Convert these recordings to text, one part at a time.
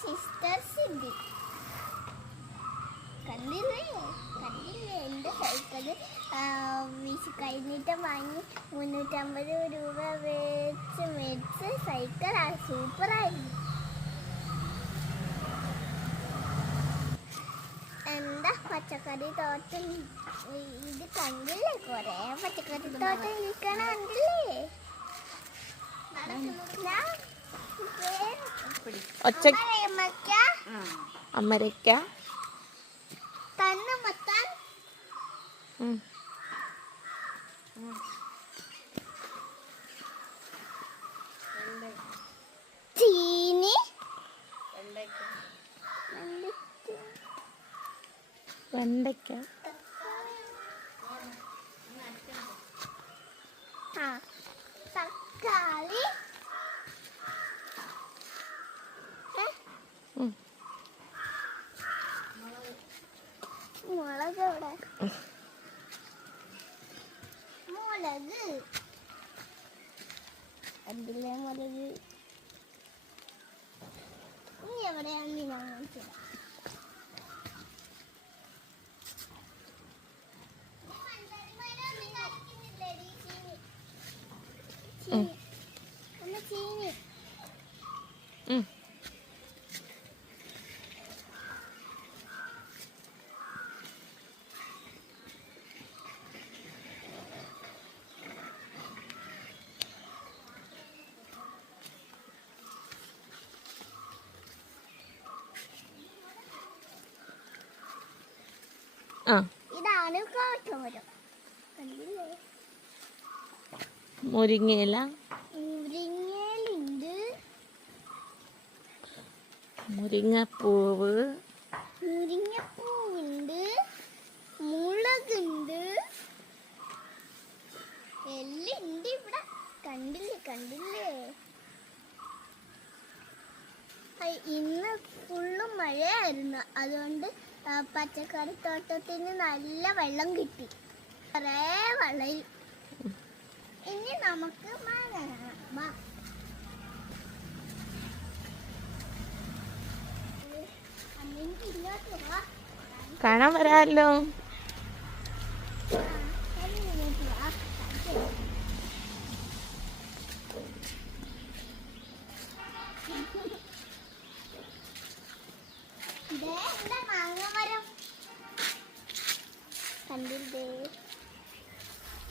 Sister സിദ്ധി. കണ്ടില്ലേ എൻ്റെ cycle Vishu കഴിഞ്ഞിട്ട് വാങ്ങി 350 രൂപ വെച്ച് മേടിച്ച് സൈക്കിൾ സൂപ്പറായിരുന്നു. എന്താ പച്ചക്കറി തോട്ടം ഇത് കണ്ടില്ലേ? കൊറേ പച്ചക്കറി തോട്ടം ഇരിക്കണ കണ്ടില്ലേ? അമരക്ക തണ്ണിമത്തൻ ചീനി വെണ്ടയ്ക്ക തക്കാളി മുളക് എവിടെ? മുളക് അതിലെ മുളക് ഇനി എവിടെയാണ് ഞാൻ കാണിച്ചത്? ചീനി ഇതാണ് കോട്ടോരം. കണ്ടില്ലേ? മുരിങ്ങയില മുരിങ്ങയിലുണ്ട്, മുരിങ്ങപ്പൂവ് മുരിങ്ങപ്പൂവുണ്ട്, മുളകുണ്ട്, എല്ലാം ഉണ്ട് ഇവിടെ. കണ്ടില്ലേ? ഇന്ന് ഫുള്ളും മഴയായിരുന്നു. അതുകൊണ്ട് പച്ചക്കറി തോട്ടത്തിന് നല്ല വെള്ളം കിട്ടി. കുറേ വെള്ളം. ഇനി നമുക്ക് മഴ കാണാം. കാണാൻ വരാമല്ലോ. മാങ്ങമരം കണ്ടില്ലേ?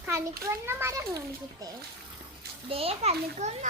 കണിക്കൊന്ന മരം കാണിക്കട്ടെ. കണിക്കൊന്ന